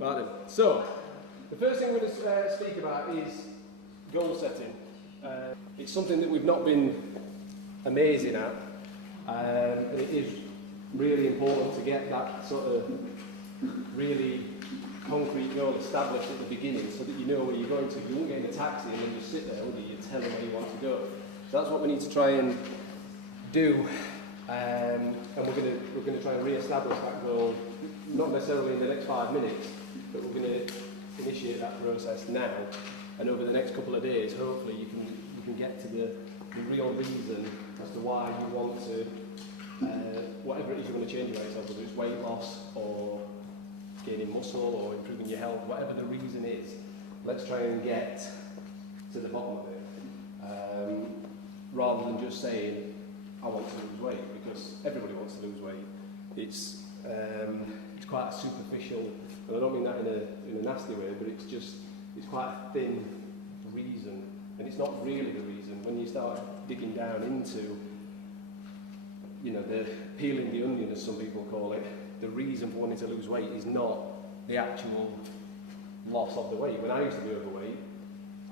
Right then. So, the first thing we're going to speak about is goal setting. It's something that we've not been amazing at, and it is really important to get that sort of really concrete goal established at the beginning so that you know where you're going to. You won't get in a taxi and then just sit there, will you? You tell them where you want to go. So that's what we need to try and do, and we're going to try and re-establish that goal, not necessarily in the next 5 minutes, but we're going to initiate that process now, and over the next couple of days, hopefully you can get to the real reason as to why you want to, whatever it is you want to change about yourself, whether it's weight loss or gaining muscle or improving your health, whatever the reason is, let's try and get to the bottom of it, rather than just saying, I want to lose weight, because everybody wants to lose weight. It's quite a superficial, and I don't mean that in a nasty way, but it's quite a thin reason, and it's not really the reason. When you start digging down into, the peeling the onion, as some people call it, the reason for wanting to lose weight is not the actual loss of the weight. When I used to be overweight,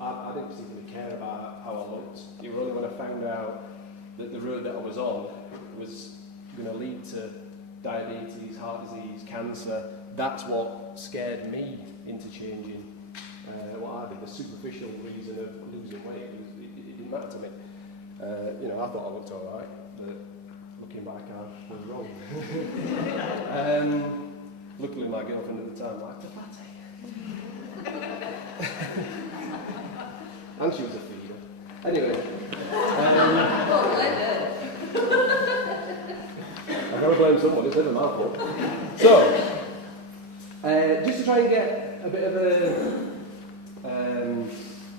I didn't particularly care about how I looked. It was only when I found out that the road that I was on was going to lead to diabetes, heart disease, cancer. That's what scared me into changing what I did. The superficial reason of losing weight, it didn't matter to me. I thought I looked all right, but looking back, I was wrong. Luckily, my girlfriend at the time liked the fatty. And she was a feeder. Anyway. I've got to blame someone, it's never my fault. So, just to try and get a bit of a,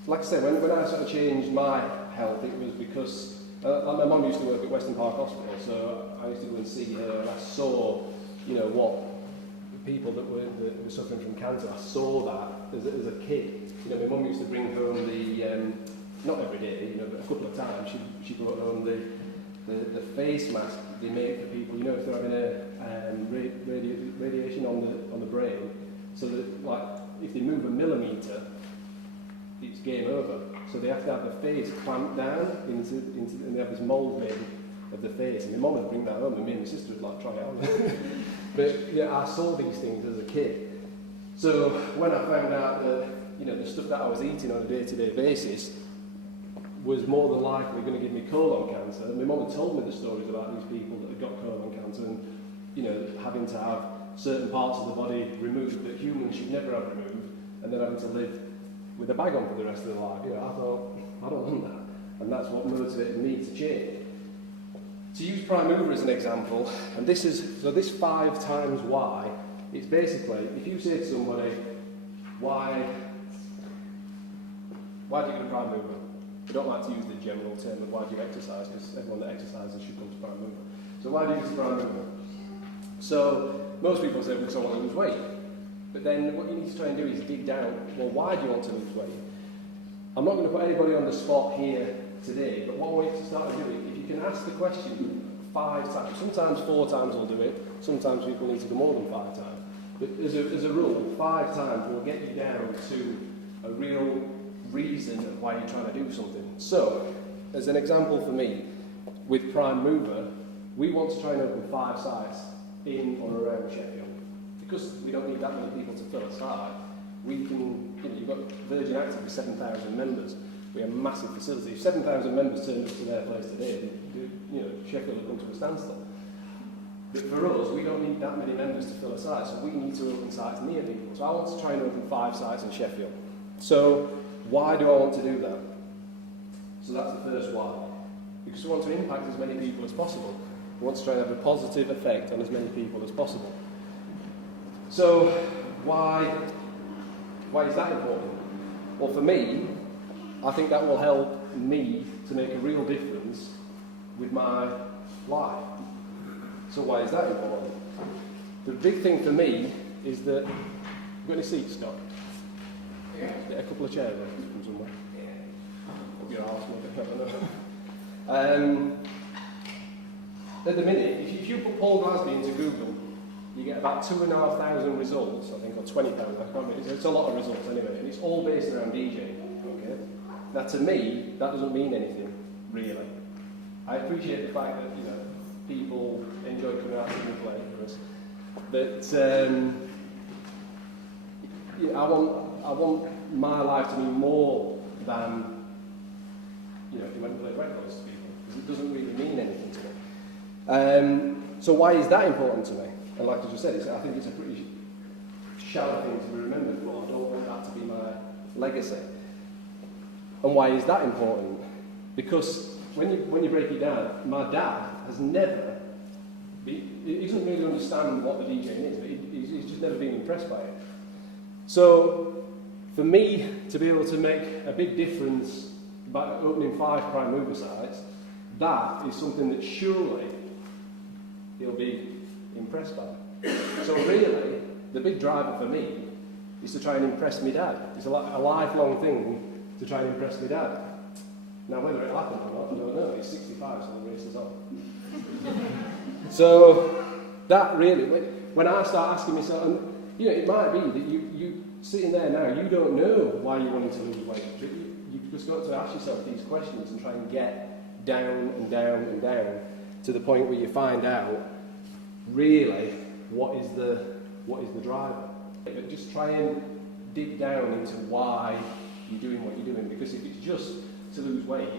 like I said, when I sort of changed my health, it was because my mum used to work at Western Park Hospital, so I used to go and see her, and I saw, what people that were suffering from cancer, I saw that as a kid. My mum used to bring home the, not every day, but a couple of times, she brought home the face mask they make for people, if they're having a radiation on the brain, so that, like, if they move a millimetre, it's game over. So they have to have the face clamped down and they have this mould made of the face. And my mum would bring that home, and me and my sister would try it on. But yeah, I saw these things as a kid. So when I found out that the stuff that I was eating on a day-to-day basis was more than likely going to give me colon cancer, and my mum had told me the stories about these people that had got colon cancer and having to have certain parts of the body removed that humans should never have removed, and then having to live with a bag on for the rest of their life. I thought, I don't want that. And that's what motivated me to change. To use prime mover as an example, and this 5 times why, it's basically, if you say to somebody, why do you go to prime mover? I don't like to use the general term of why do you exercise, because everyone that exercises should come to prime mover. So why do you use prime mover? So most people say, because I want to lose weight. But then what you need to try and do is dig down, well, why do you want to lose weight? I'm not going to put anybody on the spot here today, but what I want you to start doing, if you can ask the question 5 times, sometimes 4 times will do it, sometimes people need to go more than 5 times. But as a rule, 5 times will get you down to a real reason of why you're trying to do something. So, as an example for me, with Prime Mover, we want to try and open 5 sites in or around Sheffield. Because we don't need that many people to fill a site, we can, you've got Virgin Active with 7,000 members. We have massive facilities. If 7,000 members turned up to their place today, Sheffield will come to a standstill. But for us, we don't need that many members to fill a site, so we need to open sites near people. So I want to try and open 5 sites in Sheffield. So why do I want to do that? So that's the first why. Because we want to impact as many people as possible. We want to try and have a positive effect on as many people as possible. So why is that important? Well, for me, I think that will help me to make a real difference with my life. So why is that important? The big thing for me is that, you've got any seats, Scott? Yeah. Get a couple of chairs from somewhere. Yeah. Up your arse, maybe, I don't know. At the minute, if you put Paul Glasby into Google, you get about 2,500 results, I think, or 20,000, I can't remember. It's a lot of results anyway, and it's all based around DJing, okay? Now to me, that doesn't mean anything, really. I appreciate the fact that, you know, people enjoy coming out and play, Chris, but yeah, I want my life to mean more than, you know, if you went and played records to people, because it doesn't really mean anything to me. So why is that important to me? And like I just said, I think it's a pretty shallow thing to be remembered for. I don't want that to be my legacy. And why is that important? Because when you break it down, my dad has never, he doesn't really understand what the DJing is, but he's just never been impressed by it. So for me to be able to make a big difference by opening 5 prime mover sites, that is something that surely he'll be impressed by. So really, the big driver for me is to try and impress my dad. It's a lifelong thing to try and impress my dad. Now whether it'll happen or not, I don't know. He's 65, so the race is on. So that really, when I start asking myself, and you know, it might be that you sitting there now, you don't know why you're wanting to lose weight. You've just got to ask yourself these questions and try and get down and down and down to the point where you find out really what is the driver. But just try and dig down into why you're doing what you're doing, because if it's just to lose weight,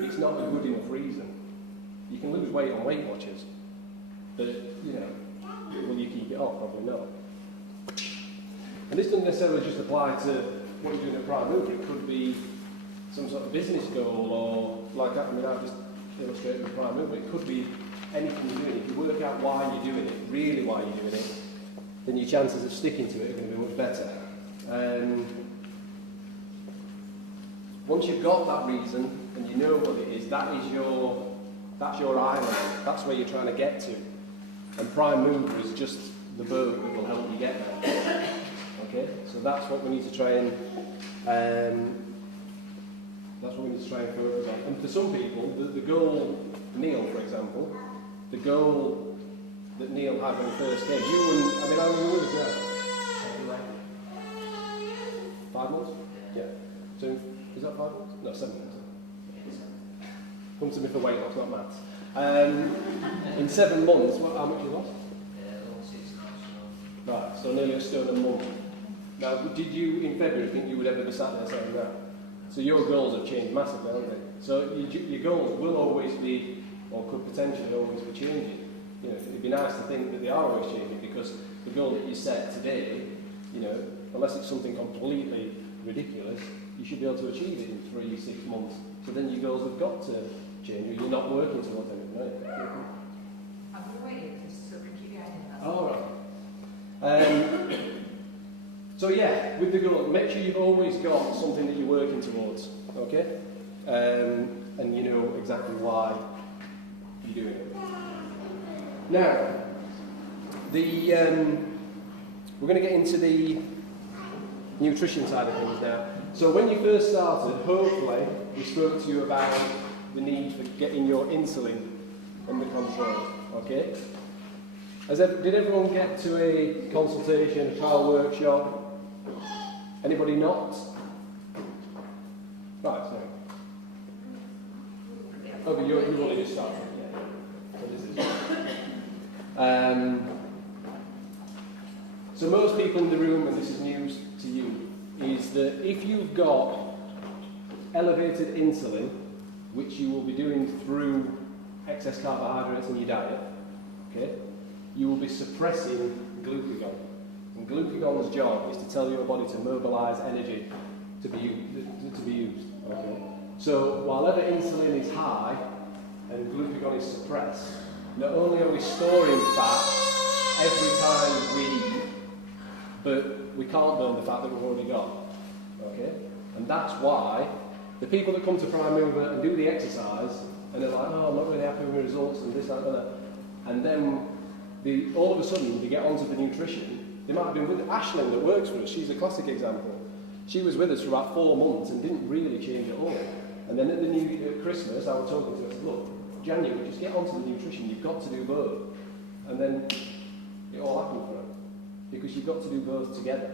it's not a good enough reason. You can lose weight on Weight Watchers, but you know, will you keep it off? Probably not. And this doesn't necessarily just apply to what you're doing at prime mover. It could be some sort of business goal, or like I mean, I've just illustrated with prime mover. It could be anything you're doing. If you work out why you're doing it, really why you're doing it, then your chances of sticking to it are going to be much better. Once you've got that reason and you know what it is, that's your island. That's where you're trying to get to. And prime mover is just the boat that will help you get there. Okay, so that's what we need to try and focus on. And for some people, the goal, Neil, for example, the goal that Neil had when he first came, how many years now? 5 months? Yeah. So is that 5 months? No, 7 months. Come to me for weight loss, not maths. In 7 months, how much you lost? 6 months. Right, so nearly a stone a month. Now, did you, in February, think you would ever be sat there saying that? So your goals have changed massively, haven't they? So your goals will always be, or could potentially always be changing. You know, it'd be nice to think that they are always changing, because the goal that you set today, you know, unless it's something completely ridiculous, you should be able to achieve it in 3-6 months. So then your goals have got to change, or you're not working towards anything, right? I've been waiting so we can keep going. All right. So yeah, with the goal, make sure you've always got something that you're working towards, okay? And you know exactly why you're doing it. Now, we're going to get into the nutrition side of things now. So when you first started, hopefully, we spoke to you about the need for getting your insulin under control, okay? Did everyone get to a consultation, a trial workshop? Anybody not? Right, sorry. Oh, but you've only just started, yeah. So this is... So most people in the room, and this is news to you, is that if you've got elevated insulin, which you will be doing through excess carbohydrates in your diet, okay, you will be suppressing glucagon. And glucagon's job is to tell your body to mobilise energy to be used. Okay? So while ever insulin is high and glucagon is suppressed, not only are we storing fat every time we eat, but we can't burn the fat that we've already got. Okay? And that's why the people that come to Prime Mover and do the exercise, and they're like, oh, I'm not really happy with my results, and this, that, and that. And then all of a sudden they get onto the nutrition. They might have been with Aisling that works for us. She's a classic example. She was with us for about 4 months and didn't really change at all. And then at the at Christmas, I was talking to her, I said, look, January, just get onto the nutrition. You've got to do both. And then It all happened for her. Because you've got to do both together,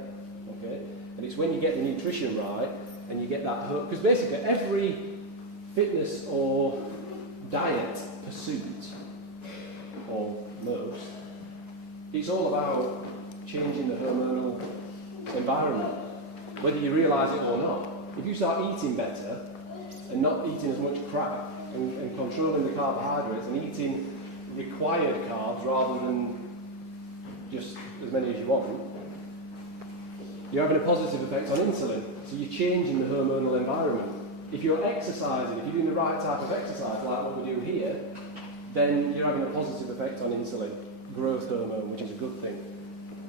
okay? And it's when you get the nutrition right and you get that hook, because basically every fitness or diet pursuit, or most, it's all about changing the hormonal environment, whether you realise it or not. If you start eating better and not eating as much crap and controlling the carbohydrates and eating required carbs rather than just as many as you want, you're having a positive effect on insulin. So you're changing the hormonal environment. If you're exercising, if you're doing the right type of exercise like what we're doing here, then you're having a positive effect on insulin, growth hormone, which is a good thing.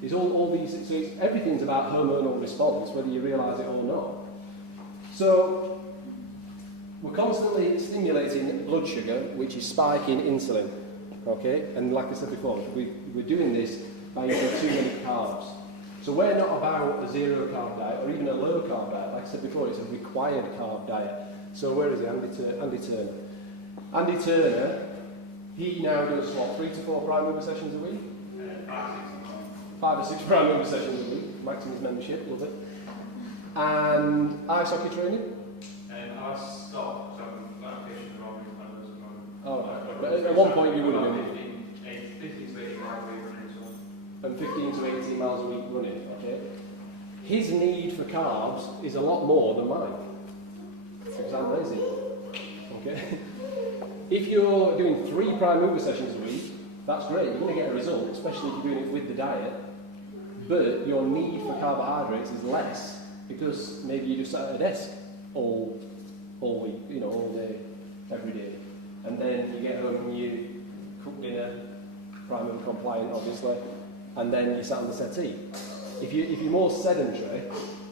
It's all these, so everything's about hormonal response, whether you realise it or not. So we're constantly stimulating blood sugar, which is spiking insulin. Okay, and like I said before, we're doing this by eating too many carbs. So we're not about a zero carb diet or even a low carb diet. Like I said before, it's a required carb diet. So where is it? Andy Turner. Andy Turner, he now does what, 3 to 4 prime mover sessions a week? 5 or 6 prime mover sessions a week. Maximus membership, love it. And ice hockey training? I stopped, so I'm like fishing and robbing planners at the moment. Oh, right. But at one point you would have been. 15 to 18 miles a week running, so. And 15 to 18 miles a week running, okay? His need for carbs is a lot more than mine. Because I'm lazy. Okay? If you're doing 3 prime mover sessions a week, that's great, you're going to get a result, especially if you're doing it with the diet. But your need for carbohydrates is less because maybe you just sat at a desk all week, all day, every day. And then you get home and you cook dinner, prime mover compliant obviously, and then you sat on the settee. If you're more sedentary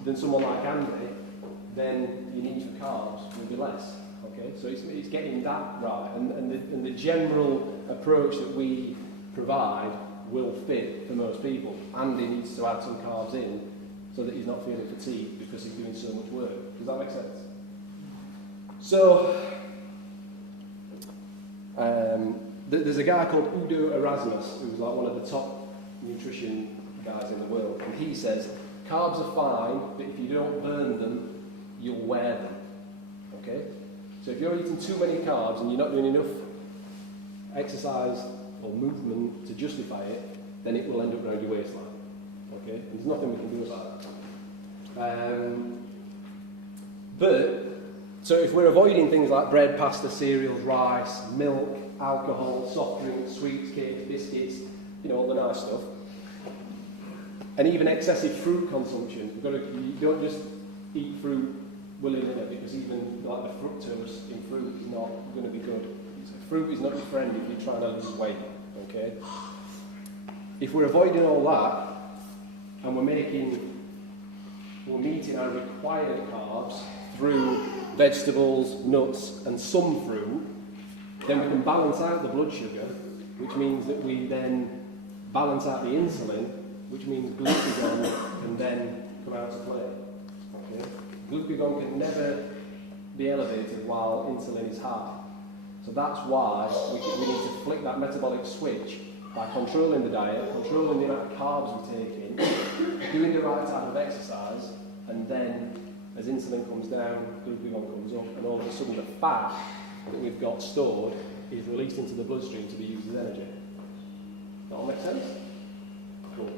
than someone like Andy, then your need for carbs will be less. Okay, so it's getting that right, and the general approach that we provide will fit for most people. Andy needs to add some carbs in so that he's not feeling fatigued because he's doing so much work. Does that make sense? So there's a guy called Udo Erasmus who's like one of the top nutrition guys in the world, and he says carbs are fine, but if you don't burn them, you'll wear them. Okay? So if you're eating too many carbs and you're not doing enough exercise or movement to justify it, then it will end up around your waistline. Okay? And there's nothing we can do about that. So if we're avoiding things like bread, pasta, cereals, rice, milk, alcohol, soft drinks, sweets, cakes, biscuits, all the nice stuff, and even excessive fruit consumption, you don't just eat fruit willy-nilly, because even like the fructose in fruit is not going to be good. So fruit is not your friend if you're trying to lose weight, okay? If we're avoiding all that, and we're meeting our required carbs through vegetables, nuts, and some fruit, then we can balance out the blood sugar, which means that we then balance out the insulin, which means glucagon can then come out to play, okay? Glucagon can never be elevated while insulin is high. So that's why we need to flick that metabolic switch by controlling the diet, controlling the amount of carbs we take in, doing the right type of exercise, and then as insulin comes down, glucagon comes up, and all of a sudden the fat that we've got stored is released into the bloodstream to be used as energy. That all make sense? Cool.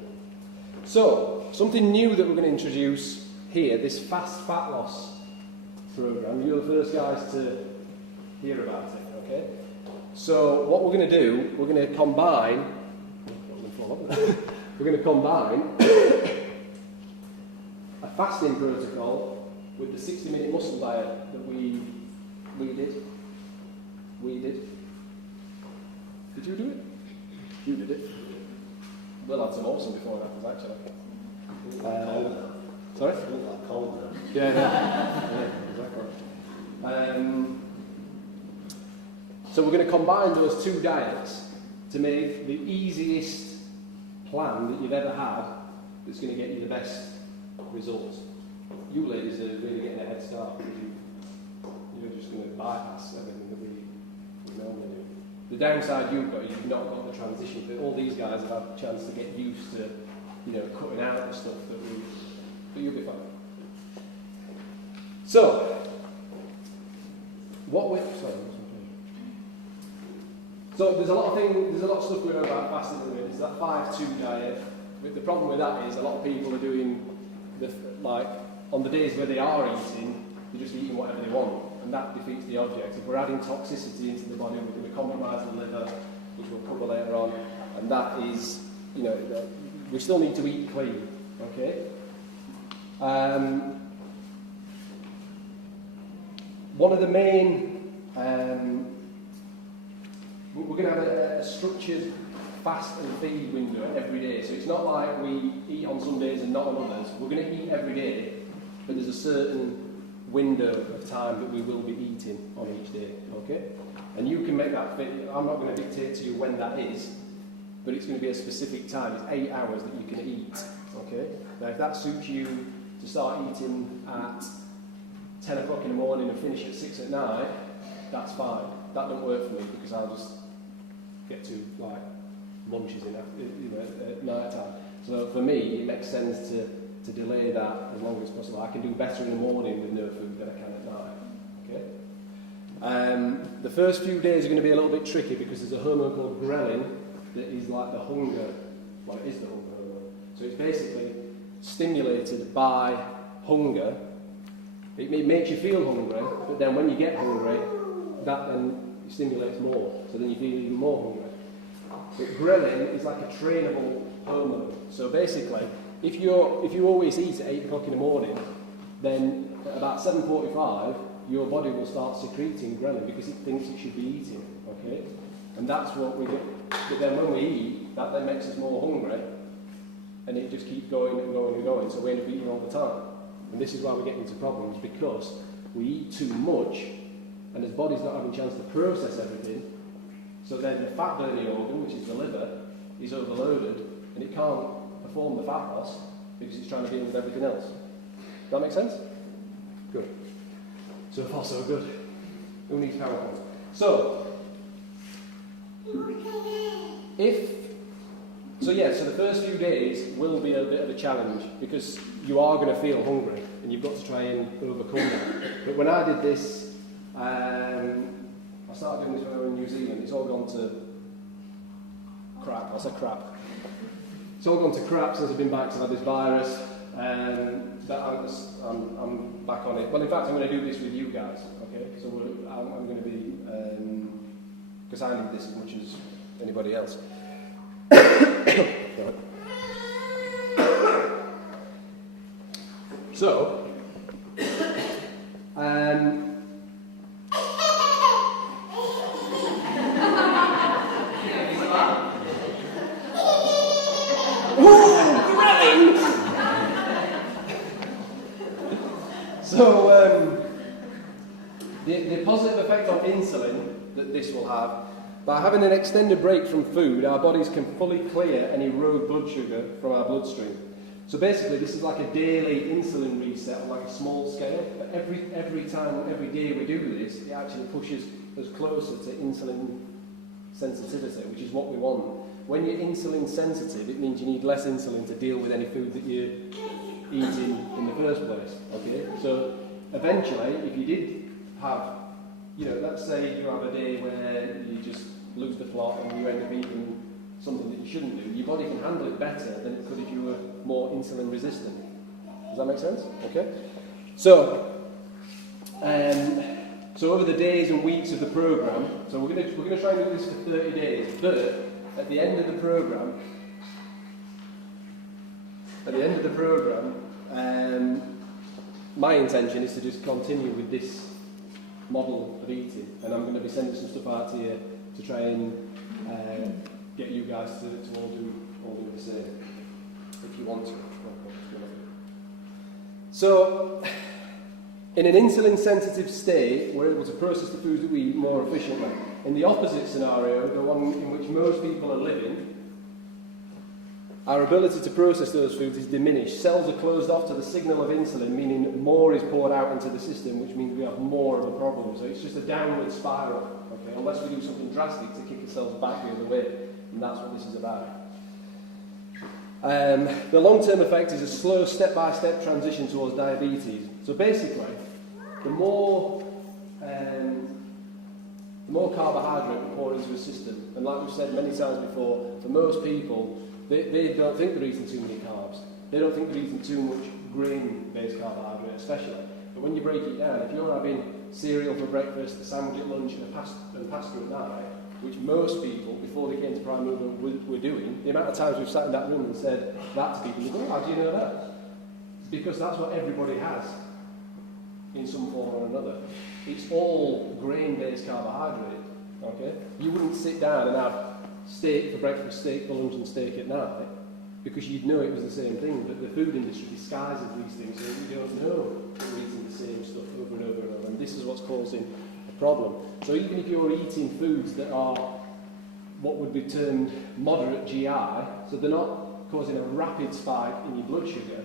So, something new that we're going to introduce here, this fast fat loss program. You're the first guys to hear about it, okay? So what we're going to do, we're going to combine a fasting protocol with the 60-minute muscle diet that we did. Did you do it? You did it. We'll have some awesome before and afters, actually. Sorry? It's like cold now. Yeah, exactly. So we're going to combine those 2 diets to make the easiest plan that you've ever had that's going to get you the best results. You ladies are really getting a head start because you're just going to bypass everything that we normally do. The downside you've got is you've not got the transition. But all these guys have had a chance to get used to, cutting out the stuff but you'll be fine. So, So there's a lot of stuff going on about fasting at the minute. There's that 5-2 diet. But the problem with that is a lot of people are doing on the days where they are eating, they're just eating whatever they want, and that defeats the object. If we're adding toxicity into the body, we're going to compromise the liver, which we'll cover later on, and that is, we still need to eat clean, okay? One of the main, we're going to have a structured fast and feed window every day, so it's not like we eat on some days and not on others. We're going to eat every day, but there's a certain window of time that we will be eating on each day, okay? And you can make that fit. I'm not going to dictate to you when that is, but it's going to be a specific time. It's 8 hours that you can eat, okay? Now, if that suits you to start eating at 10 o'clock in the morning and finish at 6 at night, that's fine. That don't work for me because I'll just get to lunches at night time. So for me, it makes sense to delay that as long as possible. I can do better in the morning with no food than I can at night. Okay. The first few days are going to be a little bit tricky because there's a hormone called ghrelin that is like the hunger. Well, it is the hunger hormone. So it's basically stimulated by hunger. It makes you feel hungry, but then when you get hungry, that then stimulates more. So then you feel even more hungry. But ghrelin is like a trainable hormone. So basically, if you always eat at 8 o'clock in the morning, then at about 7:45, your body will start secreting ghrelin because it thinks it should be eating. Okay, and that's what we get. But then when we eat, that then makes us more hungry, and it just keeps going and going and going. So we end up eating all the time, and this is why we get into problems because we eat too much, and the body's not having a chance to process everything. So then the fat burning organ, which is the liver, is overloaded, and it can't perform the fat loss because it's trying to deal with everything else. Does that make sense? Good. So far, so good. Who needs PowerPoint? So the first few days will be a bit of a challenge because you are going to feel hungry, and you've got to try and overcome that. But when I did this, I started doing this when I was in New Zealand. It's all gone to crap. I said crap. It's all gone to crap since I've been back. I've had this virus, but I'm back on it. Well, in fact, I'm going to do this with you guys. Okay, so I'm going to be because I need this as much as anybody else. So, the positive effect on insulin that this will have, by having an extended break from food, our bodies can fully clear and erode blood sugar from our bloodstream. So basically, this is like a daily insulin reset on like a small scale. But every day we do this, it actually pushes us closer to insulin sensitivity, which is what we want. When you're insulin sensitive, it means you need less insulin to deal with any food that you're eating in the first place. Okay, so eventually, if you did have, let's say you have a day where you just lose the plot and you end up eating something that you shouldn't do, your body can handle it better than it could if you were more insulin resistant. Does that make sense? Okay. So over the days and weeks of the program, so we're going to try and do this for 30 days. But at the end of the program, my intention is to just continue with this model of eating, and I'm going to be sending some stuff out to you to try and get you guys to all do the same, if you want to. So, in an insulin-sensitive state, we're able to process the foods that we eat more efficiently. In the opposite scenario, the one in which most people are living, our ability to process those foods is diminished. Cells are closed off to the signal of insulin, meaning more is poured out into the system, which means we have more of a problem. So it's just a downward spiral. okay, unless we do something drastic to kick ourselves back the other way, and that's what this is about. The long-term effect is a slow step-by-step transition towards diabetes. So basically, the more carbohydrate we pour into a system, and like we've said many times before, for most people, they don't think they're eating too many carbs. They don't think they're eating too much grain-based carbohydrate, especially. But when you break it down, if you're having cereal for breakfast, a sandwich at lunch, and pasta at night, which most people, before they came to Prime Movement, were doing, the amount of times we've sat in that room and said that to people, you go, how do you know that? It's because that's what everybody has, in some form or another. It's all grain-based carbohydrate, okay? You wouldn't sit down and have steak for breakfast, steak for lunch, and steak at night, because you'd know it was the same thing, but the food industry disguises these things so you don't know you're eating the same stuff over and over and over, and this is what's causing a problem. So even if you're eating foods that are what would be termed moderate GI, so they're not causing a rapid spike in your blood sugar,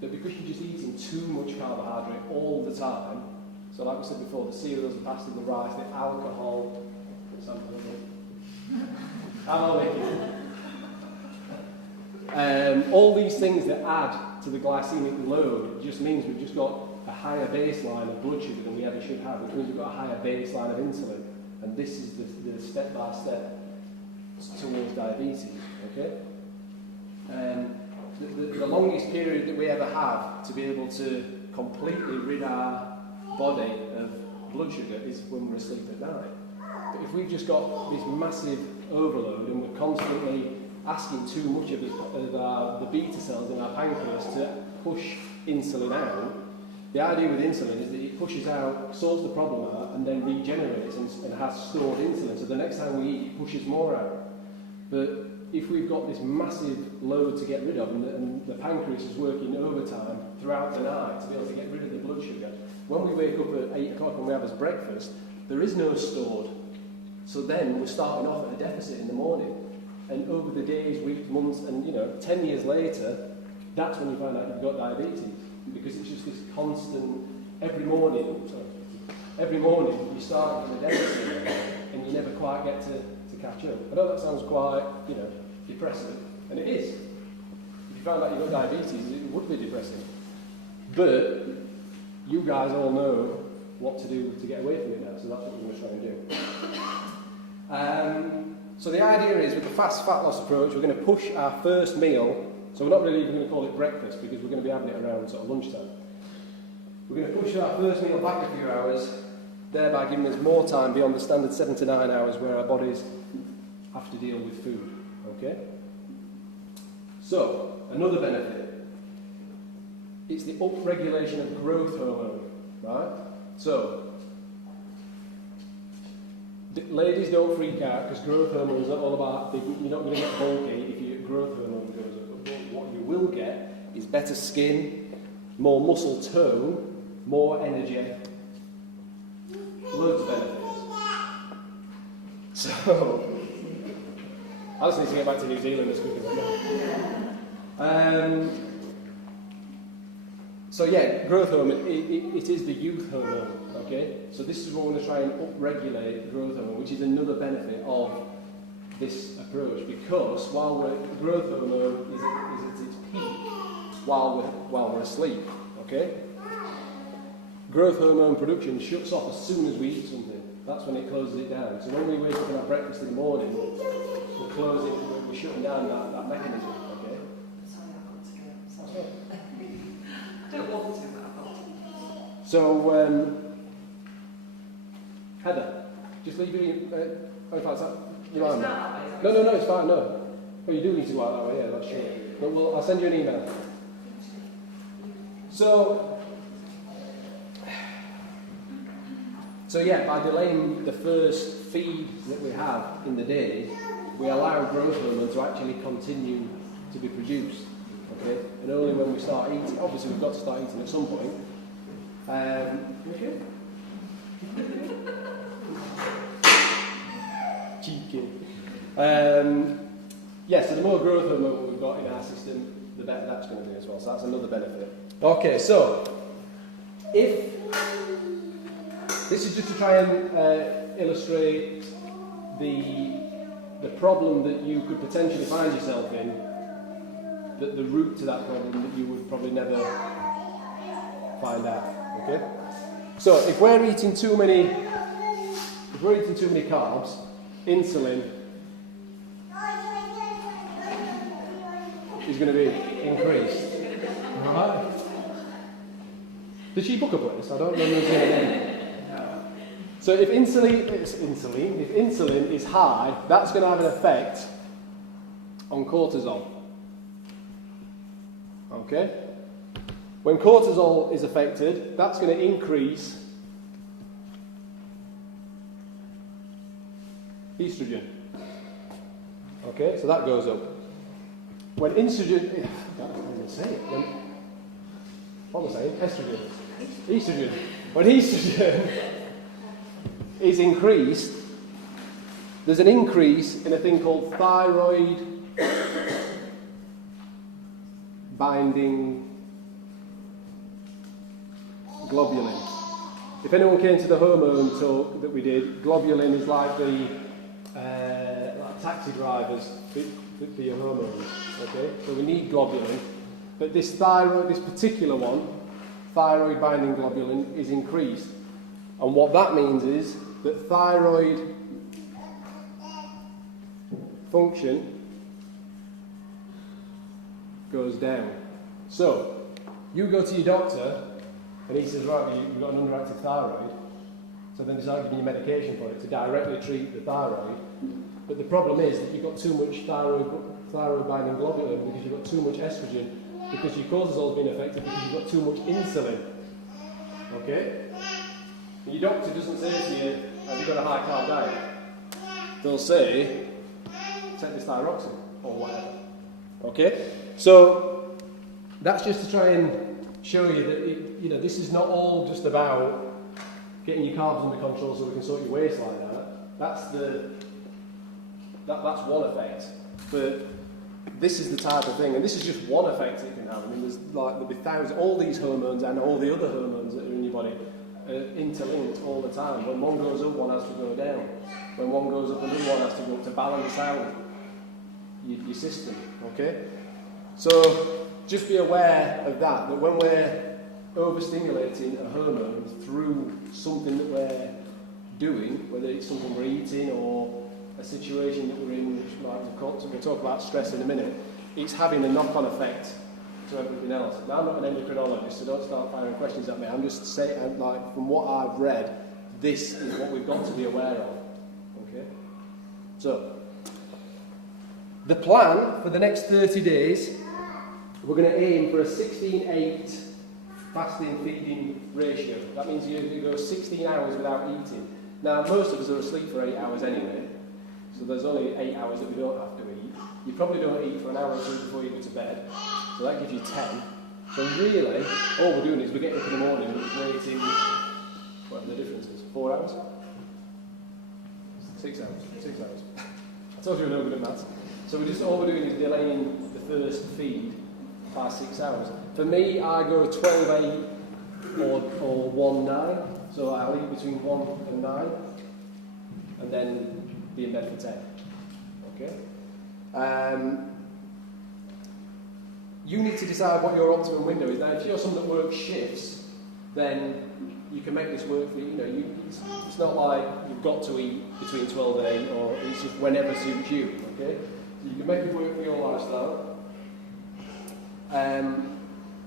but because you're just eating too much carbohydrate all the time, so like we said before, the cereals, the pasta, the rice, the alcohol, all these things that add to the glycemic load just means we've just got a higher baseline of blood sugar than we ever should have, which means we've got a higher baseline of insulin. And this is the step-by-step towards diabetes, okay? The longest period that we ever have to be able to completely rid our body of blood sugar is when we're asleep at night. But if we've just got this massive overload and we're constantly asking too much of the beta cells in our pancreas to push insulin out, the idea with insulin is that it pushes out, solves the problem out, and then regenerates and has stored insulin. So the next time we eat, it pushes more out. But if we've got this massive load to get rid of, and the pancreas is working overtime throughout the night to be able to get rid of the blood sugar, when we wake up at 8 o'clock and we have as breakfast, there is no stored. So then we're starting off at a deficit in the morning. And over the days, weeks, months, and 10 years later, that's when you find out you've got diabetes. Because it's just this constant, every morning you start with a deficit and you never quite get to catch up. I know that sounds quite, depressing, and it is. If you found out you've got diabetes, it would be depressing. But you guys all know what to do to get away from it now, so that's what we're going to try and do. So the idea is, with the fast fat loss approach, we're going to push our first meal. So we're not really even going to call it breakfast because we're going to be having it around sort of lunchtime. We're going to push our first meal back a few hours, thereby giving us more time beyond the standard 7 to 9 hours where our bodies have to deal with food. Okay? So, another benefit. It's the upregulation of growth hormone, right? So, ladies, don't freak out because growth hormone is not all about, you're not going to get bulky if your growth hormone goes up. What you will get is better skin, more muscle tone, more energy, loads of benefits. So, I just need to get back to New Zealand as quick as I can. So yeah, growth hormone, it is the youth hormone, okay? So this is what we're going to try and upregulate growth hormone, which is another benefit of this approach, because growth hormone is at its peak while we're asleep, okay? Growth hormone production shuts off as soon as we eat something. That's when it closes it down. So when we wake up and have breakfast in the morning, we're shutting down that mechanism, okay? Sorry, I've got to go. Sorry. I don't want to, but I've got to. So, Heather, just leave it in, in fact, no, it's fine, no. Well, you do need to go out that way, yeah, that's true. But I'll send you an email. So yeah, by delaying the first feed that we have in the day, we allow growth hormone to actually continue to be produced. Okay? And only when we start eating, obviously we've got to start eating at some point. Okay? Cheeky. So the more growth hormone we've got in our system, the better that's going to be as well. So that's another benefit. Okay, so if this is just to try and illustrate the problem that you could potentially find yourself in, that the root to that problem that you would probably never find out. Okay? So if we're eating too many carbs, insulin is going to be increased. Right? Did she book a place? I don't remember seeing her name. So if insulin is high, that's going to have an effect on cortisol. Okay? When cortisol is affected, that's going to increase estrogen. Okay, so that goes up. When estrogen, I can't even say it. What was I saying? Estrogen. Estrogen. When estrogen is increased, there's an increase in a thing called thyroid binding globulin. If anyone came to the hormone talk that we did, globulin is like the like taxi drivers for your hormones. Okay, so we need globulin, but this particular one, thyroid binding globulin, is increased, and what that means is that thyroid function goes down. So you go to your doctor and he says, right, you've got an underactive thyroid, so then they start giving you medication for it to directly treat the thyroid. But the problem is that you've got too much thyroid binding globulin because you've got too much estrogen, because your cortisol's been affected because you've got too much insulin. Okay? And your doctor doesn't say to you, have you got a high carb diet? They'll say, take this thyroxine or whatever. Okay? So that's just to try and show you that this is not all just about getting your carbs under control so we can sort your waist like that. That's one effect. But this is the type of thing, and this is just one effect it can have. I mean, there'll be thousands, all these hormones and all the other hormones that are in your body are interlinked all the time. When one goes up, one has to go down. When one goes up, another one has to go up to balance out your system. Okay? So just be aware of that when we're overstimulating a hormone through something that we're doing, whether it's something we're eating or a situation that we're in, which we'll talk about stress in a minute, it's having a knock-on effect to everything else. Now, I'm not an endocrinologist, so don't start firing questions at me. I'm just saying, like, from what I've read, this is what we've got to be aware of. Okay? So, the plan for the next 30 days, we're going to aim for a 16-8 fasting-feeding ratio. That means you go 16 hours without eating. Now, most of us are asleep for 8 hours anyway, so there's only 8 hours that we don't have to eat. You probably don't eat for an hour or two before you go to bed, so that gives you 10. So really, all we're doing is we're getting up in the morning and we're waiting, whatever the difference is, 4 hours? 6 hours. 6 hours. I told you we're no good at maths. So all we're doing is delaying the first feed by 6 hours. For me, I go 12-8 or 1-9, so I'll eat between 1 and 9, and then be in bed for 10. Okay? You need to decide what your optimum window is. Now, if you're someone that works shifts, then you can make this work for you. It's not like you've got to eat between 12 and 8, or it's just whenever suits you. Okay? So you can make it work for your lifestyle.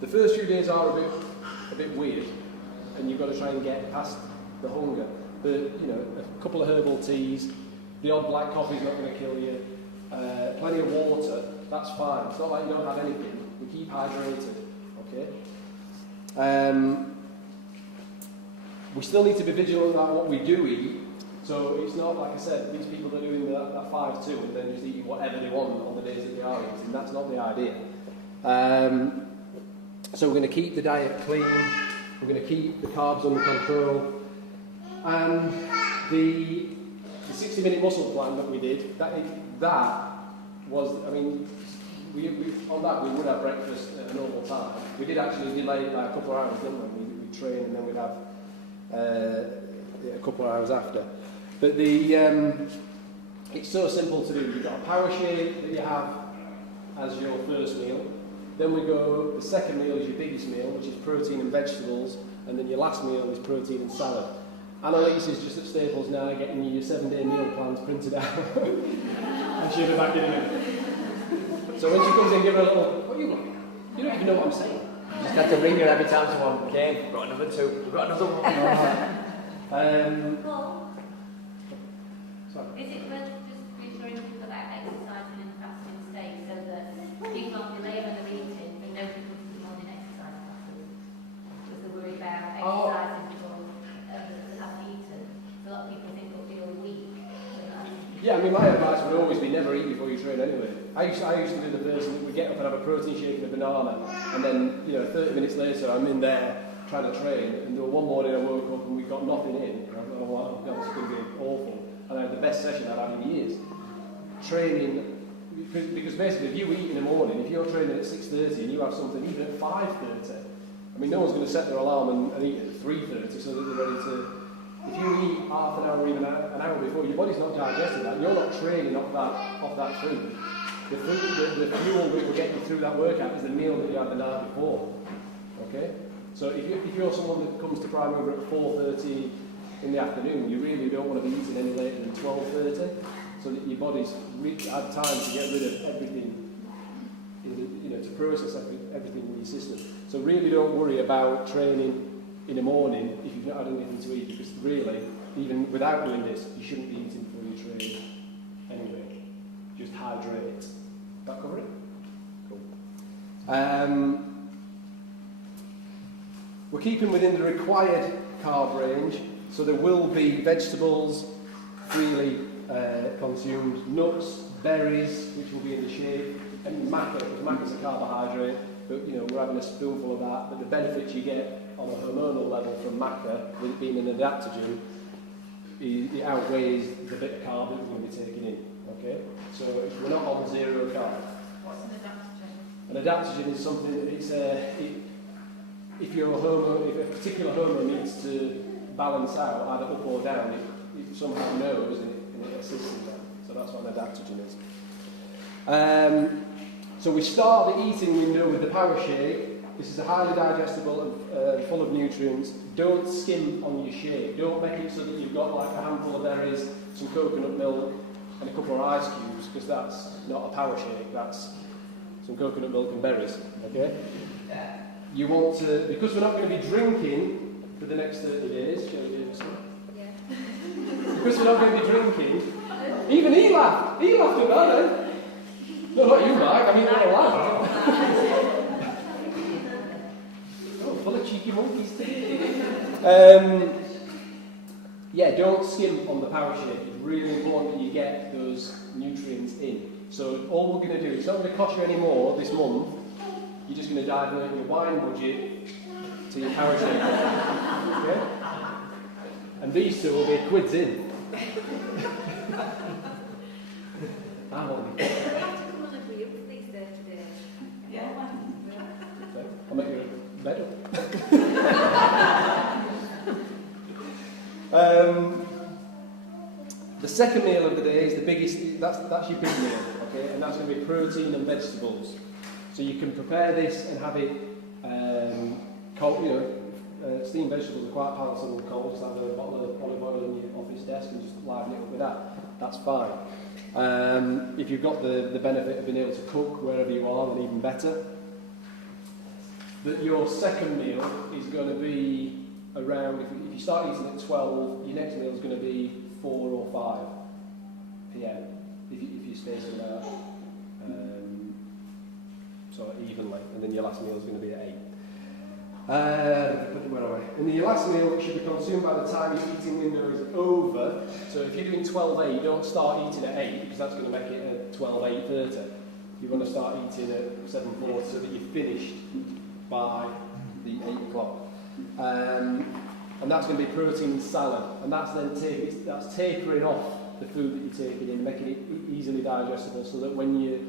The first few days are a bit weird, and you've got to try and get past the hunger. But a couple of herbal teas, the odd black coffee is not going to kill you. Plenty of water, that's fine. It's not like you don't have anything. You keep hydrated. Okay. We still need to be vigilant about what we do eat. So it's not, like I said, these people that are doing that 5-2 and then just eating whatever they want on the days that they are eating. That's not the idea. So we're going to keep the diet clean, we're going to keep the carbs under control, and the 60-minute muscle plan that we did, that was, I mean, on that we would have breakfast at a normal time. We did actually delay it by a couple of hours, didn't we? We'd train and then we'd have a couple of hours after. But it's so simple to do. You've got a power shake that you have as your first meal. Then the second meal is your biggest meal, which is protein and vegetables, and then your last meal is protein and salad. Annalise is just at Staples now getting you your 7-day meal plans printed out. And she'll be back in a minute. So when she comes in, give her a little, what are you looking at? You don't even know what I'm saying. Just had to ring her every time someone came. We've got another 2. We've got another 1. Paul, Sorry. is it worth just reassuring people about exercising in a fasting state so that people on delay when they're eating, they know to come to the morning exercise classes? Because they worry about exercising before they have eaten. So a lot of people think they'll feel weak. Yeah, I mean, my advice would always be never eat before you train anyway. I used to be the person that would get up and have a protein shake and a banana, and then, 30 minutes later, I'm in there trying to train, and there was one morning I woke up and we got nothing in, and I thought, oh, that was going to be awful. And I had the best session I've had in years. Training, because basically if you eat in the morning, if you're training at 6:30 and you have something even at 5:30, I mean, no one's going to set their alarm and eat at 3:30 so that they're ready to. If you eat half an hour or even an hour before, your body's not digesting that. You're not training off that food. The fuel that will get you through that workout is the meal that you had the night before. Okay? So if you're someone that comes to Prime Mover at 4:30 in the afternoon, you really don't want to be eating any later than 12:30, so that your body's had time to get rid of everything, to process everything in your system. So really don't worry about training in the morning if you've not had anything to eat, because really, even without doing this, you shouldn't be eating before you train anyway. Just hydrate. That cover it? Cool. We're keeping within the required carb range, so there will be vegetables freely consumed, nuts, berries, which will be in the shake, and maca, because maca's a carbohydrate, but we're having a spoonful of that, but the benefits you get on a hormonal level from maca, with it being an adaptogen, it outweighs the bit of carb that we're going to be taking in. Okay? So we're not on zero carb. What's an adaptogen? An adaptogen is something that if a particular hormone needs to balance out, either up or down, it somehow knows and it assists in that. So that's what an adaptogen is. So we start the eating window with the power shake. This is a highly digestible and full of nutrients. Don't skim on your shake. Don't make it so that you've got like a handful of berries, some coconut milk, and a couple of ice cubes, because that's not a power shake. That's some coconut milk and berries. Okay? You want to, because we're not going to be drinking for the next 30 days. Shall we do this one? Yeah. Because we're not going to be drinking. Even he laughed. He laughed at that, eh? No, not you, Mike. I mean, they're alive. Full of cheeky monkeys. Don't skim on the power shake. It's really important that you get those nutrients in. So all we're going to do, it's not going to cost you any more this month. You're just going to divert your wine budget to your power shake. Okay? And these two will be quids in. I'm on I have to come on and agree with these 30 days. Yeah. Okay. I'll make you a medal. The second meal of the day is the biggest. That's your big meal, okay, and that's going to be protein and vegetables. So you can prepare this and have it cold. Steamed vegetables are quite palatable cold. Just have a bottle of olive oil on your office desk and just liven it up with that. That's fine. If you've got the benefit of being able to cook wherever you are, then even better. That your second meal is going to be around, if you start eating at 12, your next meal is going to be 4 or 5 p.m. if you stay somewhere else. So evenly, and then your last meal is going to be at 8. Where are we? And your last meal should be consumed by the time your eating window is over. So if you're doing 12:8, don't start eating at 8, because that's going to make it at 12:30. You want to start eating at 7:40 so that you're finished by the 8 o'clock. And that's going to be protein and salad, and that's tapering off the food that you're taking in, making it easily digestible, so that when you're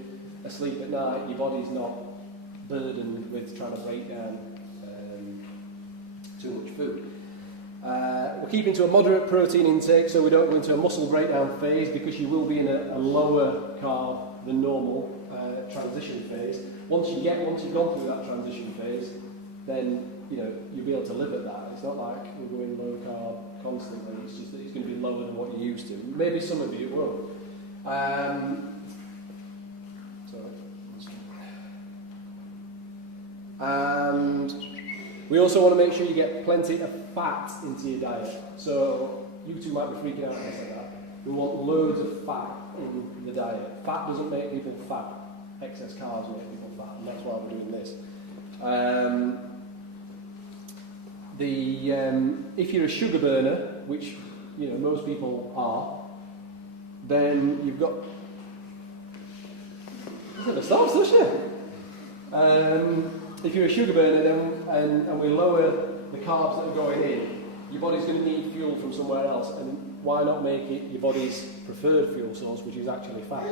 asleep at night, your body's not burdened with trying to break down too much food. We're keeping to a moderate protein intake so we don't go into a muscle breakdown phase, because you will be in a lower carb than normal transition phase. Once you've gone through that transition phase, then you'll be able to live at that. It's not like we're going low carb constantly. It's just that it's going to be lower than what you're used to. Maybe some of you will. And we also want to make sure you get plenty of fat into your diet. So you two might be freaking out when I say that. We want loads of fat in the diet. Fat doesn't make people fat. Excess carbs make people fat, and that's why we're doing this. If you're a sugar burner, which most people are, then you've got. It stops, doesn't it? If you're a sugar burner, then and we lower the carbs that are going in, your body's going to need fuel from somewhere else, and why not make it your body's preferred fuel source, which is actually fat?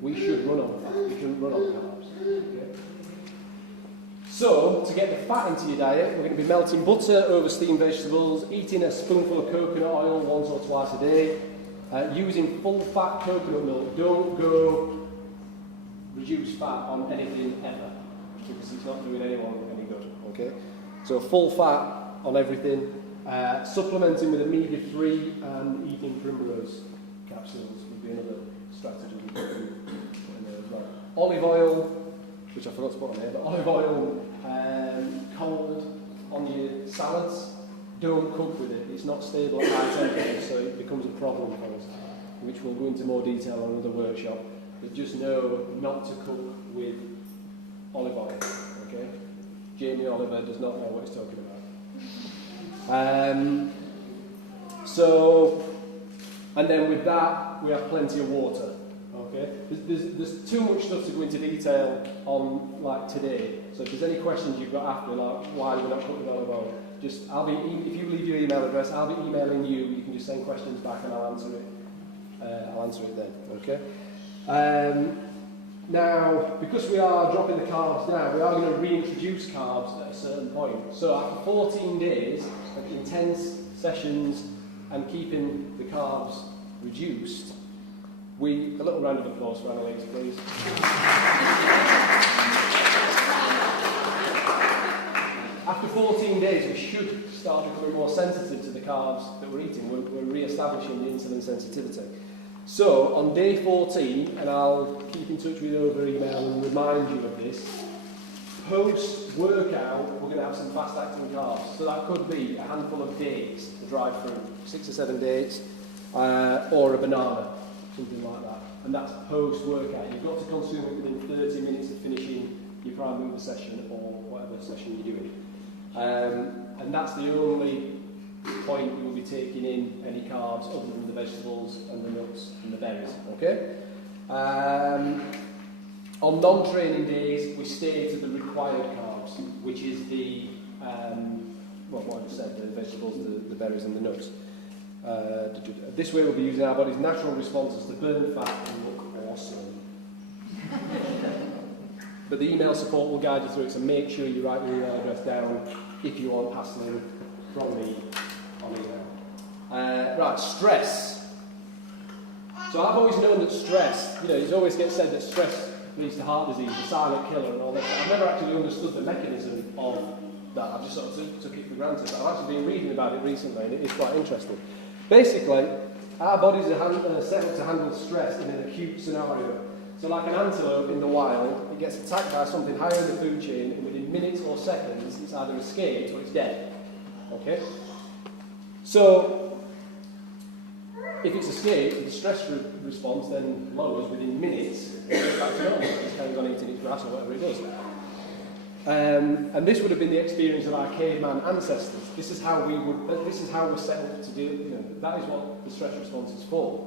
We should run on fat. We shouldn't run on carbs. Okay? So, to get the fat into your diet, we're going to be melting butter over steamed vegetables, eating a spoonful of coconut oil once or twice a day, using full-fat coconut milk. Don't go reduce fat on anything ever, because it's not doing anyone any good. Okay, so full fat on everything. Supplementing with omega-3 and eating primrose capsules would be another strategy we could put in there as well. Olive oil, which I forgot to put on here, but olive oil cold on your salads. Don't cook with it. It's not stable at high temperature, so it becomes a problem for us, which we'll go into more detail on another workshop. But just know not to cook with olive oil. Okay? Jamie Oliver does not know what he's talking about. And then with that, we have plenty of water. Okay, there's too much stuff to go into detail on like today. So if there's any questions you've got after, like why we're not putting olive oil, if you leave your email address, I'll be emailing you. You can just send questions back, and I'll answer it. I'll answer it then. Okay. Now, because we are dropping the carbs now, we are going to reintroduce carbs at a certain point. So after 14 days of intense sessions and keeping the carbs reduced, a little round of applause for Annalise, please. After 14 days, we should start becoming more sensitive to the carbs that we're eating. We're re-establishing the insulin sensitivity. So, on day 14, and I'll keep in touch with you over email and remind you of this, post-workout, we're going to have some fast-acting carbs. So that could be a handful of dates to drive through, 6 or 7 dates, or a banana, something like that. And that's post-workout. You've got to consume it within 30 minutes of finishing your prime mover session or whatever session you're doing. And that's the only point you will be taking in any carbs other than the vegetables and the nuts and the berries. Okay? On non-training days, we stay to the required carbs, which is the what I just said, the vegetables, the berries and the nuts. This way we'll be using our body's natural responses to burn fat and look awesome. But the email support will guide you through it, so make sure you write your email address down if you want hassling from me on email. Right, stress. So I've always known that stress, it always gets said that stress leads to heart disease, the silent killer and all that. I've never actually understood the mechanism of that. I've just sort of took it for granted. But I've actually been reading about it recently, and it is quite interesting. Basically, our bodies are set up to handle stress in an acute scenario. So like an antelope in the wild, it gets attacked by something higher in the food chain, and within minutes or seconds, it's either escaped or it's dead. Okay? So, if it's escaped, the stress response then lowers within minutes, and it goes back to normal. It's carries on eating its grass or whatever it does. And this would have been the experience of our caveman ancestors. This is how we're set up to do. That is what the stress response is for.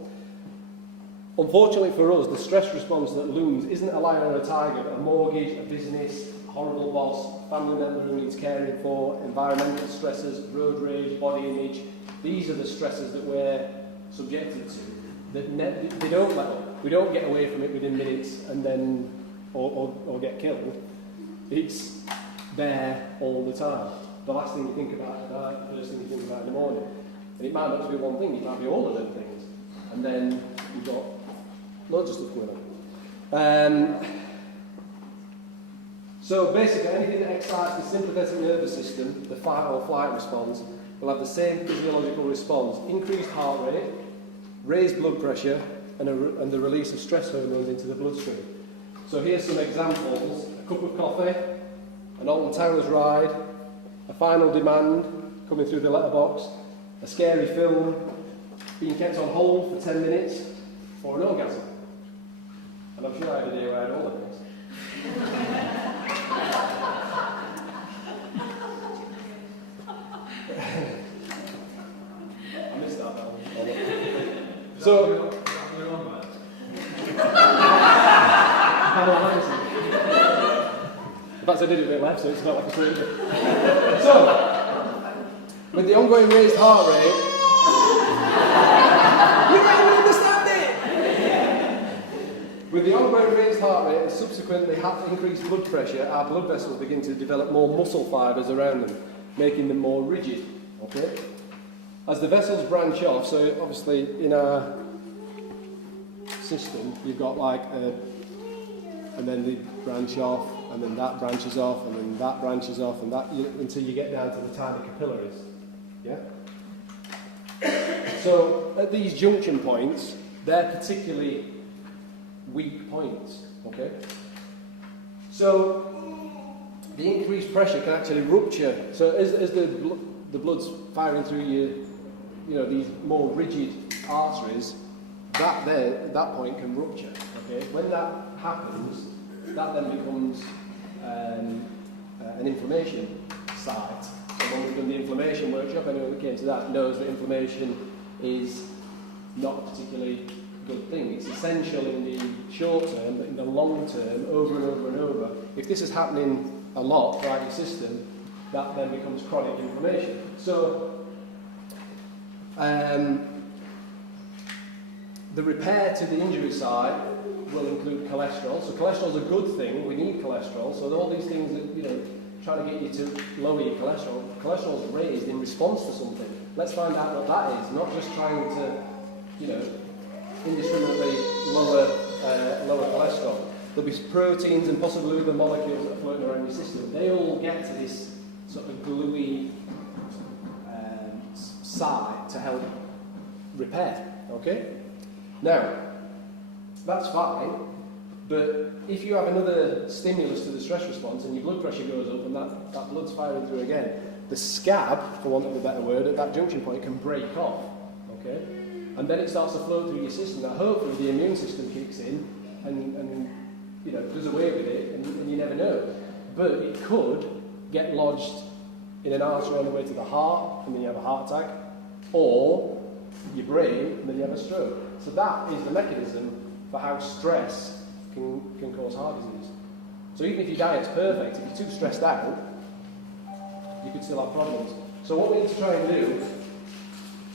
Unfortunately for us, the stress response that looms isn't a lion or a tiger, but a mortgage, a business, a horrible boss, family member who needs caring for, environmental stresses, road rage, body image. These are the stresses that we're subjected to. They don't let up. We don't get away from it within minutes and then or get killed. It's there all the time. the last thing you think about at night, the first thing you think about in the morning. And it might not just be one thing, it might be all of them things. And then you've got loads of stuff going on. So basically, anything that excites the sympathetic nervous system, the fight or flight response, will have the same physiological response: increased heart rate, raised blood pressure, and the release of stress hormones into the bloodstream. So here's some examples: a cup of coffee, an Alton Towers ride, a final demand coming through the letterbox, a scary film, being kept on hold for 10 minutes, or an orgasm. And I'm sure I had a day where I had all of those. I missed that one. So, in fact, I did it a bit left, so it's not like a straight bit. So, with the ongoing raised heart rate, you don't understand it! With the ongoing raised heart rate and subsequently increased blood pressure, our blood vessels begin to develop more muscle fibres around them, making them more rigid. Okay? As the vessels branch off, so obviously in our system, you've got like and then they branch off, and then that branches off, and then that branches off, and that until you get down to the tiny capillaries. Yeah? So at these junction points, they're particularly weak points. Okay? So the increased pressure can actually rupture. So as the blood's firing through these more rigid arteries, that point can rupture. Okay? When that happens, that then becomes an inflammation site. So when we've done the inflammation workshop, anyone that came to that knows that inflammation is not a particularly good thing. It's essential in the short term, but in the long term, over and over and over, if this is happening a lot throughout your system, that then becomes chronic inflammation. So the repair to the injury site will include cholesterol. So cholesterol is a good thing. We need cholesterol. So all these things that, trying to get you to lower your cholesterol. Cholesterol is raised in response to something. Let's find out what that is. Not just trying to, indiscriminately lower cholesterol. There'll be proteins and possibly other molecules that are floating around your system. They all get to this sort of gluey site to help repair. Okay? Now, that's fine, but if you have another stimulus to the stress response and your blood pressure goes up and that blood's firing through again, the scab, for want of a better word, at that junction point can break off, okay? And then it starts to flow through your system. Now, hopefully the immune system kicks in and does away with it, and you never know. But it could get lodged in an artery on the way to the heart, and then you have a heart attack, or your brain, and then you have a stroke. So that is the mechanism for how stress can cause heart disease. So even if your diet's perfect, if you're too stressed out, you could still have problems. So what we need to try and do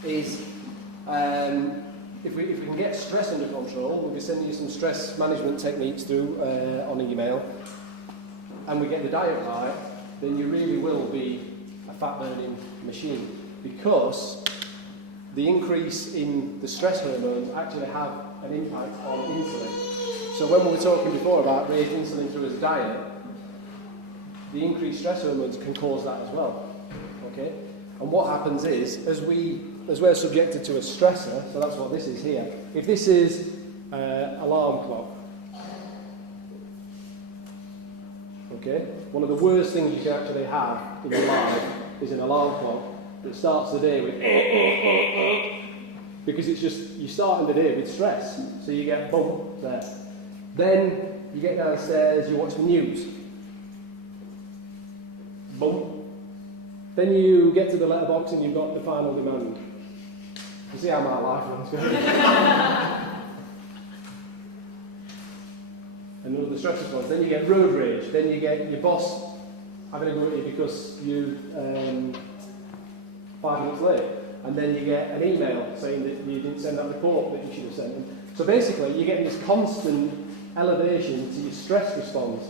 is, if we can get stress under control, we'll be sending you some stress management techniques through on email, and we get the diet right, then you really will be a fat-burning machine, because the increase in the stress hormones actually have an impact on insulin. So when we were talking before about raised insulin through his diet, the increased stress hormones can cause that as well. Okay? And what happens is, as we're subjected to a stressor, so that's what this is here. If this is alarm clock, okay, one of the worst things you can actually have in your life is an alarm clock that starts the day with because it's just, you're starting the day with stress, so you get bump there. Then you get downstairs, you watch the news, bump. Then you get to the letterbox and you've got the final demand. You see how my life runs. And all the stress response. Then you get road rage. Then you get your boss having a go at you because you 5 minutes late. And then you get an email saying that you didn't send that report that you should have sent them. So basically, you're getting this constant elevation to your stress response.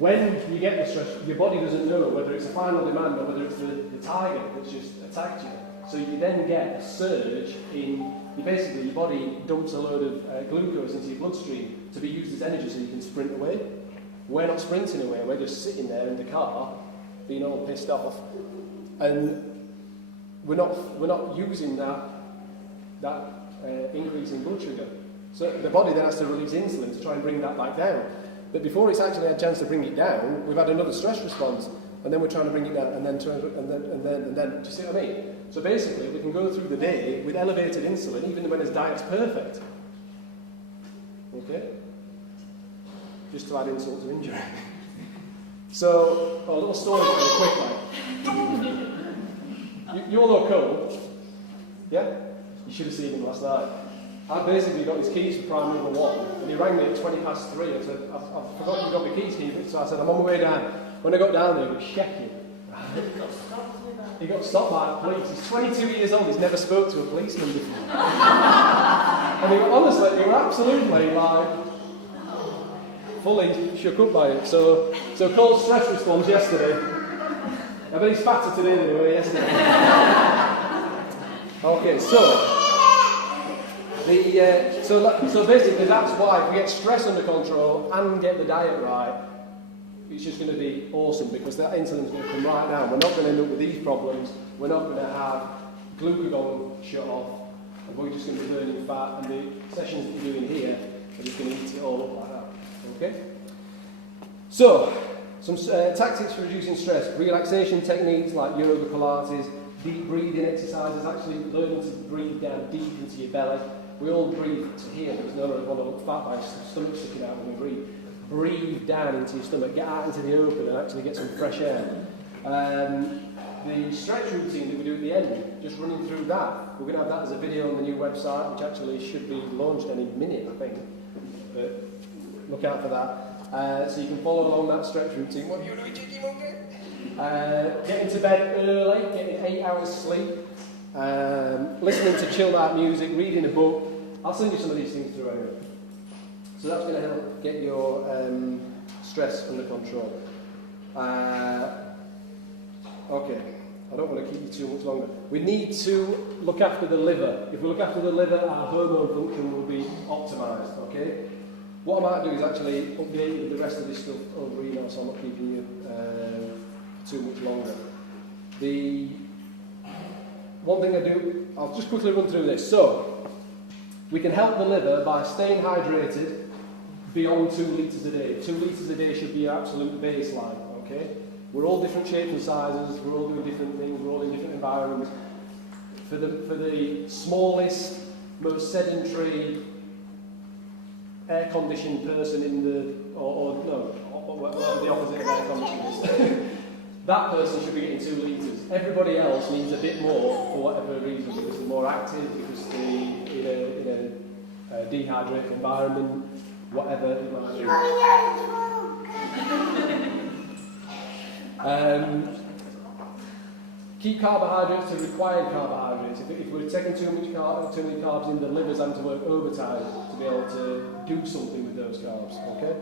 when you get the stress, your body doesn't know whether it's a final demand or whether it's the tiger that's just attacked you. So you then get a surge in, basically your body dumps a load of glucose into your bloodstream to be used as energy so you can sprint away. We're not sprinting away, we're just sitting there in the car, being all pissed off, and we're not using that increase in blood sugar. So the body then has to release insulin to try and bring that back down. But before it's actually had a chance to bring it down, we've had another stress response, and then we're trying to bring it down, and then. Do you see what I mean? So basically, we can go through the day with elevated insulin, even when his diet's perfect. Okay? Just to add insult to injury. So, a little story very quick, like. You all know Cole? Yeah? You should have seen him last night. I basically got his keys for prime number 1, and he rang me at 3:20 and said, I've forgotten you got my keys, Keith. So I said, I'm on my way down. When I got down there, he was shaking. He got stopped by the police. He's 22 years old, he's never spoke to a policeman before. And honestly, they were absolutely like, fully shook up by it. So Cole's stress response yesterday. I bet he's fatter today than he were yesterday. Okay, so basically that's why if we get stress under control and get the diet right, it's just going to be awesome because that insulin's going to come right down. We're not going to end up with these problems. We're not going to have glucagon shut off, and we're just going to be burning fat. And the sessions that you're doing here are just going to eat it all up like that. Okay? So, some tactics for reducing stress: relaxation techniques like yoga, Pilates, deep breathing exercises. Actually, learning to breathe down deep into your belly. We all breathe to here because none of us want to look fat by our stomach sticking out when we breathe. Breathe down into your stomach, get out into the open and actually get some fresh air. The stretch routine that we do at the end, just running through that, we're going to have that as a video on the new website, which actually should be launched any minute, I think. But look out for that. So you can follow along that stretch routine. What are you doing, Chicky Monkey? Getting to bed early, getting 8 hours sleep, listening to chilled out music, reading a book. I'll send you some of these things through anyway. So that's going to help get your stress under control. Okay, I don't want to keep you too much longer. We need to look after the liver. If we look after the liver, our hormone function will be optimised, okay? What I might do is actually update you with the rest of this stuff over email so I'm not keeping you too much longer. The one thing I do, I'll just quickly run through this. So, we can help the liver by staying hydrated beyond 2 litres a day. 2 litres a day should be your absolute baseline, okay? We're all different shapes and sizes, we're all doing different things, we're all in different environments. For the smallest, most sedentary, air-conditioned person in the, whatever the opposite of air-conditioned is, that person should be getting 2 litres. Everybody else needs a bit more for whatever reason, because they're more active, because they're in a dehydrated environment, whatever it might be. Keep carbohydrates to required carbohydrates. If we're taking too many carbs in, the liver's having to work overtime to be able to do something with those carbs. Okay.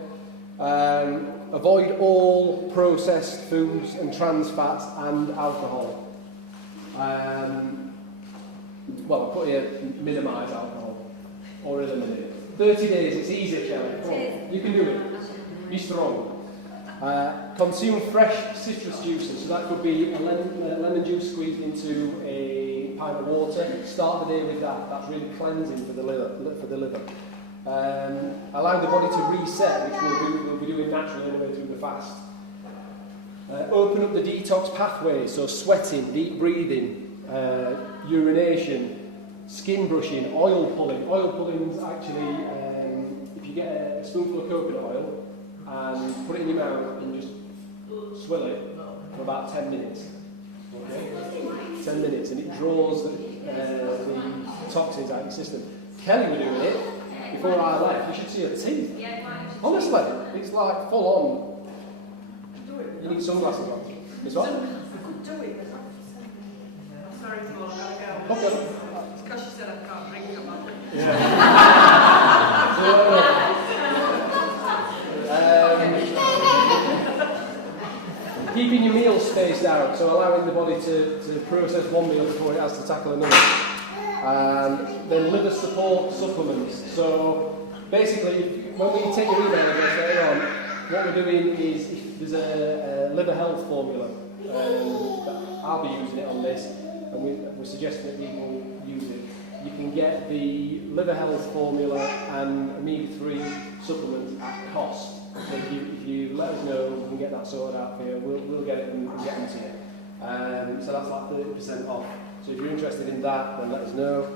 Avoid all processed foods and trans fats and alcohol. Well, put here, minimise alcohol or eliminate it. 30 days, it's easy, Shelley. Come on, you can do it. Be strong. Consume fresh citrus juices. So that could be a lemon juice squeezed into a pint of water. Start the day with that. That's really cleansing for the liver. Allowing the body to reset, which we'll be doing naturally anyway through the fast. Open up the detox pathway, so sweating, deep breathing, urination, skin brushing, oil pulling. Oil pulling's actually, if you get a spoonful of coconut oil and put it in your mouth and just swill it for about 10 minutes. Okay? 10 minutes, and it draws the toxins out of your system. Kelly was doing it before I left. You should see her teeth. Honestly, it's like full on. You need sunglasses on. Is what? I could do it, but I'm sorry to go. Okay. It's because she said I can't drink them. spaced out, so allowing the body to process one meal before it has to tackle another. Then liver support supplements. So basically, when we take your email address later on, what we're doing is, if there's a liver health formula, I'll be using it on this, and we're suggesting that people use it. You can get the liver health formula and omega-3 supplements at cost. So if you let us know, we can get that sorted out for you. We'll get it and get them to you. So that's like 30% off. So if you're interested in that, then let us know.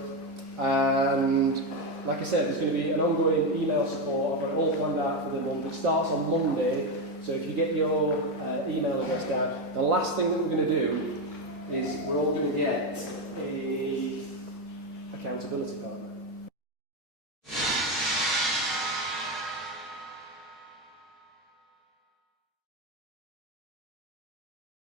And like I said, there's going to be an ongoing email support. I've got it all planned out for the month. It starts on Monday. So if you get your email address down, the last thing that we're going to do is we're all going to get a accountability partner.